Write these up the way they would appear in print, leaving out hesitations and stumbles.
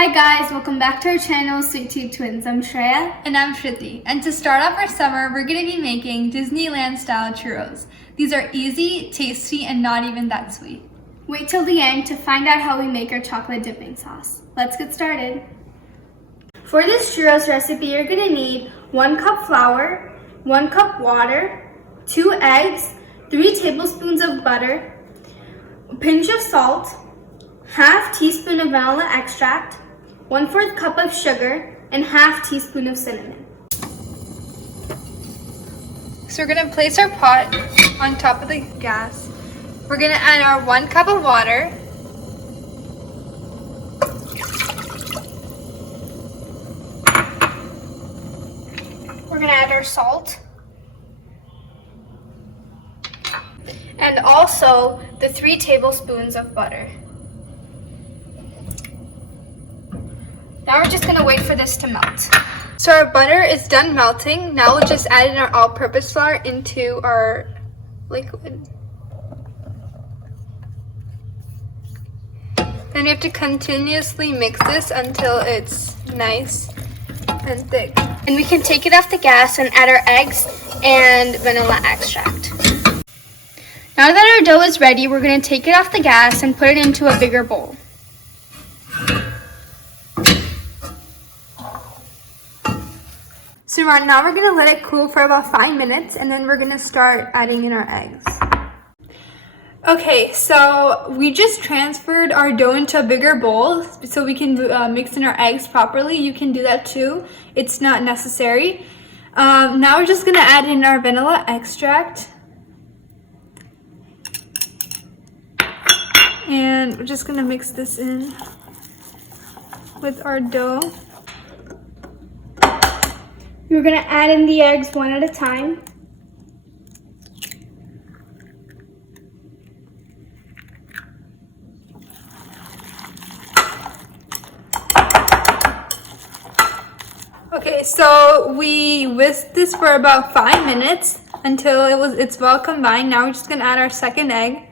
Hi guys, welcome back to our channel, Sweet Tea Twins. I'm Shreya. And I'm Shruti. And to start off our summer, we're going to be making Disneyland style churros. These are easy, tasty, and not even that sweet. Wait till the end to find out how we make our chocolate dipping sauce. Let's get started. For this churros recipe, you're going to need 1 cup flour, 1 cup water, 2 eggs, 3 tablespoons of butter, a pinch of salt, half teaspoon of vanilla extract, 1/4 cup of sugar, and half teaspoon of cinnamon. So we're going to place our pot on top of the gas. We're going to add our 1 cup of water. We're going to add our salt. And also the 3 tablespoons of butter. Now we're just going to wait for this to melt. So our butter is done melting. Now we'll just add in our all-purpose flour into our liquid. Then we have to continuously mix this until it's nice and thick. And we can take it off the gas and add our eggs and vanilla extract. Now that our dough is ready, we're going to take it off the gas and put it into a bigger bowl. So now we're going to let it cool for about 5 minutes, and then we're going to start adding in our eggs. Okay, so we just transferred our dough into a bigger bowl so we can mix in our eggs properly. You can do that too. It's not necessary. Now we're just going to add in our vanilla extract. And we're just going to mix this in with our dough. We're going to add in the eggs one at a time. Okay, so we whisked this for about 5 minutes until it's well combined. Now we're just going to add our second egg.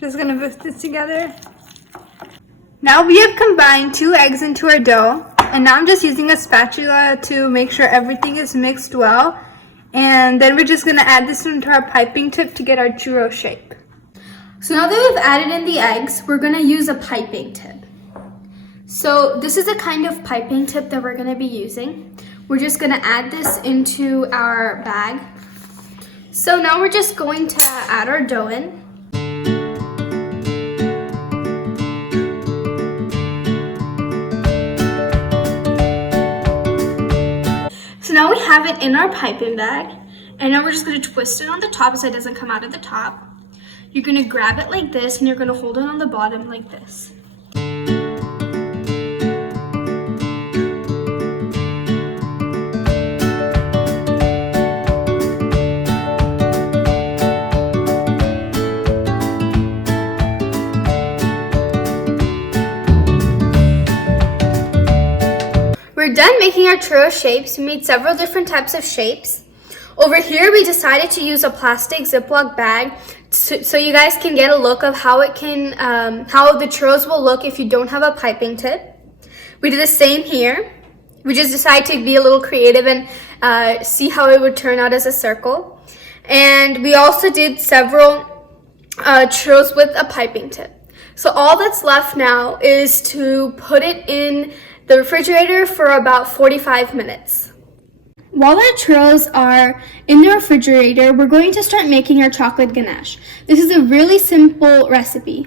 Just going to whisk this together. Now we have combined 2 eggs into our dough, and now I'm just using a spatula to make sure everything is mixed well. And then we're just going to add this into our piping tip to get our churro shape. So now that we've added in the eggs, we're going to use a piping tip. So this is the kind of piping tip that we're going to be using. We're just going to add this into our bag. So now we're just going to add our dough in. So now we have it in our piping bag, and now we're just going to twist it on the top so it doesn't come out of the top. You're going to grab it like this, and you're going to hold it on the bottom like this. We're done making our churro shapes. We made several different types of shapes. Over here, we decided to use a plastic Ziploc bag so you guys can get a look of how how the churros will look if you don't have a piping tip. We did the same here. We just decided to be a little creative and see how it would turn out as a circle. And we also did several churros with a piping tip. So all that's left now is to put it in the refrigerator for about 45 minutes. While our churros are in the refrigerator, we're going to start making our chocolate ganache. This is a really simple recipe.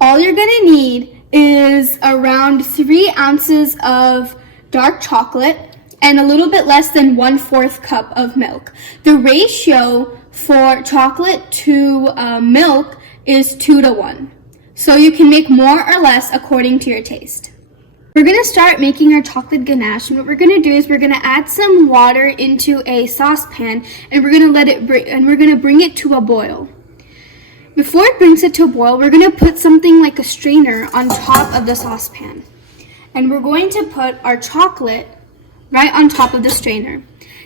All you're going to need is around 3 ounces of dark chocolate and a little bit less than 1/4 cup of milk. The ratio for chocolate to milk is 2:1. So you can make more or less according to your taste. We're going to start making our chocolate ganache, and what we're going to do is we're going to add some water into a saucepan, and we're going to bring it to a boil. Before it brings it to a boil, we're going to put something like a strainer on top of the saucepan, and we're going to put our chocolate right on top of the strainer.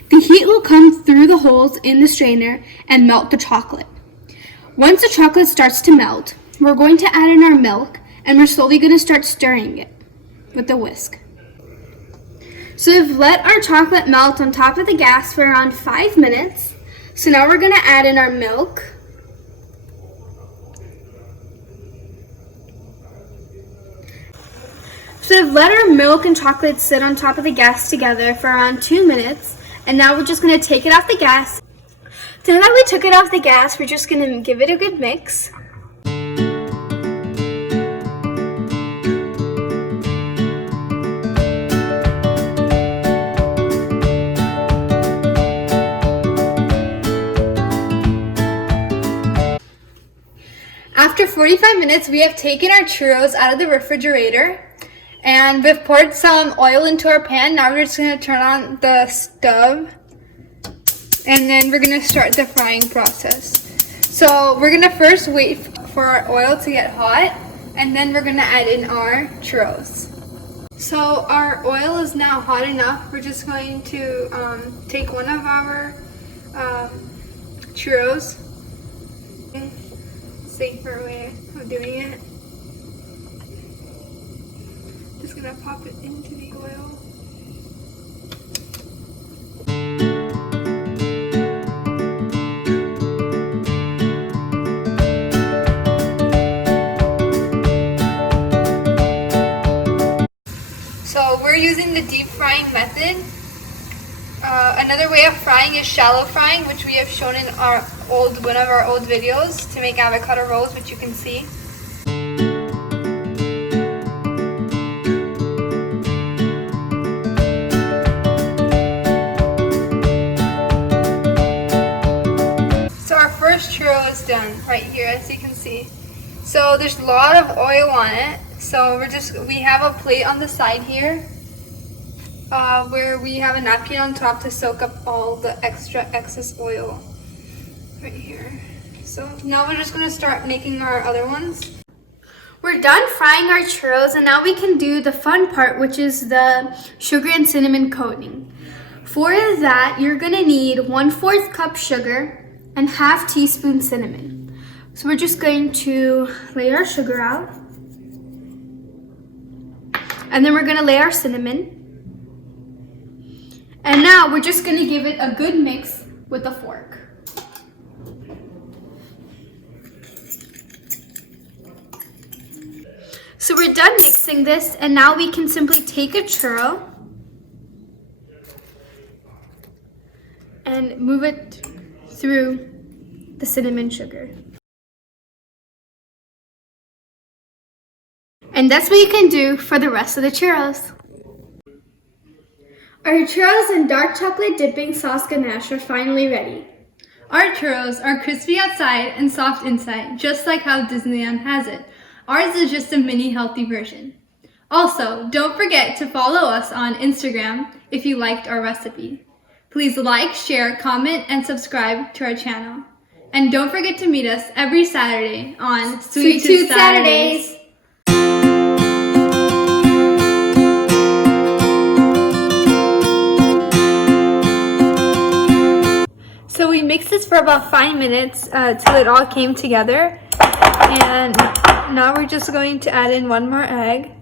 The heat will come through the holes in the strainer and melt the chocolate. Once the chocolate starts to melt, we're going to add in our milk, and we're slowly going to start stirring it with a whisk. So we've let our chocolate melt on top of the gas for around 5 minutes. So now we're going to add in our milk. So we've let our milk and chocolate sit on top of the gas together for around 2 minutes. And now we're just going to take it off the gas. So now that we took it off the gas, we're just going to give it a good mix. After 45 minutes, we have taken our churros out of the refrigerator. And we've poured some oil into our pan. Now we're just going to turn on the stove. And then we're going to start the frying process. So we're going to first wait for our oil to get hot. And then we're going to add in our churros. So our oil is now hot enough. We're just going to take one of our churros. Safer way of doing it. Just gonna pop it into the oil. So we're using the deep frying method. Another way of frying is shallow frying, which we have shown in one of our old videos to make avocado rolls, which you can see. So our first churro is done right here, as you can see. So there's a lot of oil on it. So we have a plate on the side here. Where we have a napkin on top to soak up all the excess oil right here. So now we're just going to start making our other ones. We're done frying our churros, and now we can do the fun part, which is the sugar and cinnamon coating. For that, you're going to need 1/4 cup sugar and ½ teaspoon cinnamon. So we're just going to lay our sugar out, and then we're going to lay our cinnamon. And now we're just going to give it a good mix with a fork. So we're done mixing this, and now we can simply take a churro and move it through the cinnamon sugar. And that's what you can do for the rest of the churros. Our churros and dark chocolate dipping sauce ganache are finally ready. Our churros are crispy outside and soft inside, just like how Disneyland has it. Ours is just a mini healthy version. Also, don't forget to follow us on Instagram if you liked our recipe. Please like, share, comment, and subscribe to our channel. And don't forget to meet us every Saturday on Sweet Tooth Saturdays. So we mixed this for about 5 minutes till it all came together. And now we're just going to add in one more egg.